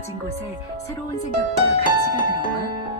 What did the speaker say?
가진 곳에 새로운 생각과 가치가 들어와